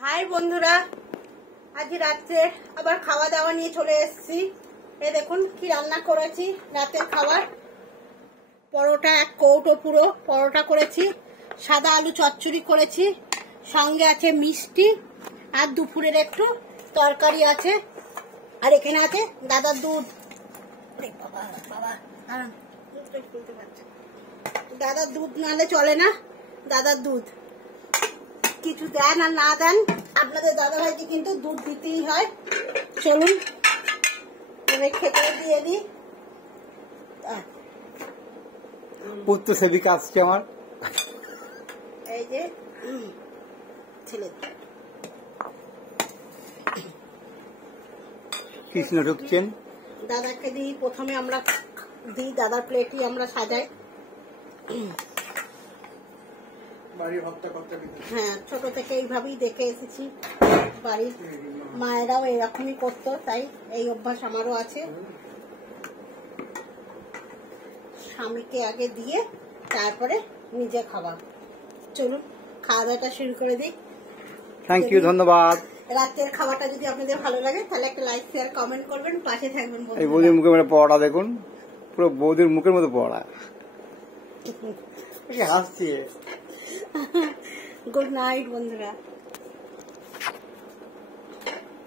High বন্ধুরা, আজ রাত্রে আবার খাওয়া দাওয়া নিয়ে চলে এসেছি। এই দেখুন কি রান্না করেছি। রাতের খাবার পরোটা, এক কৌটো পুরো পরোটা করেছি, সাদা আলু চচ্চড়ি করেছি, সঙ্গে আছে মিষ্টি, আর দুপুরের একটু তরকারি আছে, আর এখানে আছে দাদার দুধ। দাদার দুধ নাহলে চলে না, দাদার দুধ কিছু দেন আর না দেন আপনাদের দাদা ভাইকে কিন্তু দুধ দিতেই হয়। চলুন এবার খেতে দিয়ে দিই। পুত্র সেবিকা আসছে আমার, এই যে ছেলে কৃষ্ণ ঢুকছেন। দাদাকে দিই, প্রথমে আমরা দিই, দাদার প্লেটই আমরা সাজাই। হ্যাঁ, ছোট থেকে এইভাবেই দেখে এসেছি, বাড়ির মায়েরাও এরকমই করতো, তাই এই অভ্যাস আমারও আছে। স্বামীকে আগে দিয়ে তারপরে নিজে খাওয়া। চলুন খাওয়া দাওয়াটা শুরু করে দিই। থ্যাংক ইউ, ধন্যবাদ। রাতের খাবারটা যদি আপনাদের ভালো লাগে তাহলে একটা লাইক শেয়ার কমেন্ট করবেন, পাশে থাকবেন। এই বৌদির মুখে মানে পড়া দেখুন, পুরো বৌদির মুখের মতো পড়া। হাসছে। গুড নাইট বন্ধুরা।